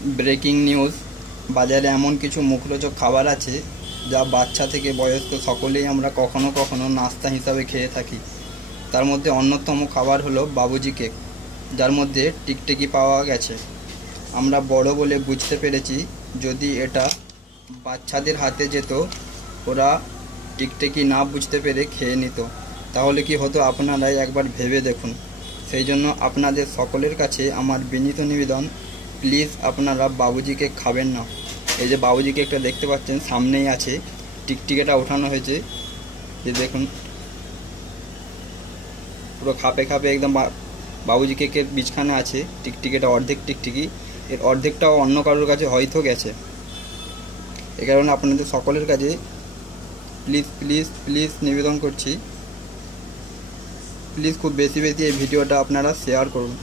Breaking news, বাজারে এমন কিছু মুখরোচক খাবার আছে যা বাচ্চা থেকে বয়স্ক সকলেই আমরা কখনো কখনো নাস্তা হিসাবে খেয়ে থাকি। তার মধ্যে অন্যতম খাবার হলো বাবুজি কেক, যার মধ্যে টিকটিকি পাওয়া গেছে। আমরা বড় বলে বুঝতে পেরেছি, যদি এটা বাচ্চাদের হাতে যেত, ওরা টিকটিকি না বুঝতে পেরে খেয়ে নিত, তাহলে কি হতো আপনারাই একবার ভেবে দেখুন। সেই জন্য আপনাদের সকলের কাছে আমার বিনীত নিবেদন, প্লিজ আপনারা বাবুজি কেক খাবেন না। এই যে বাবুজি কেকটা দেখতে পাচ্ছেন সামনেই আছে, টিকটিকিটা ওঠানো হয়েছে, যে দেখুন পুরো খাপে খাপে একদম বাবুজি কেকের বীজখানে আছে। টিকটিকিটা অর্ধেক টিকটিকি, এর অর্ধেকটাও অন্য কারোর কাছে হয়তো গেছে। এ কারণে আপনাদের সকলের কাছে প্লিজ প্লিজ প্লিজ নিবেদন করছি, প্লিজ খুব বেশি বেশি এই ভিডিওটা আপনারা শেয়ার করুন।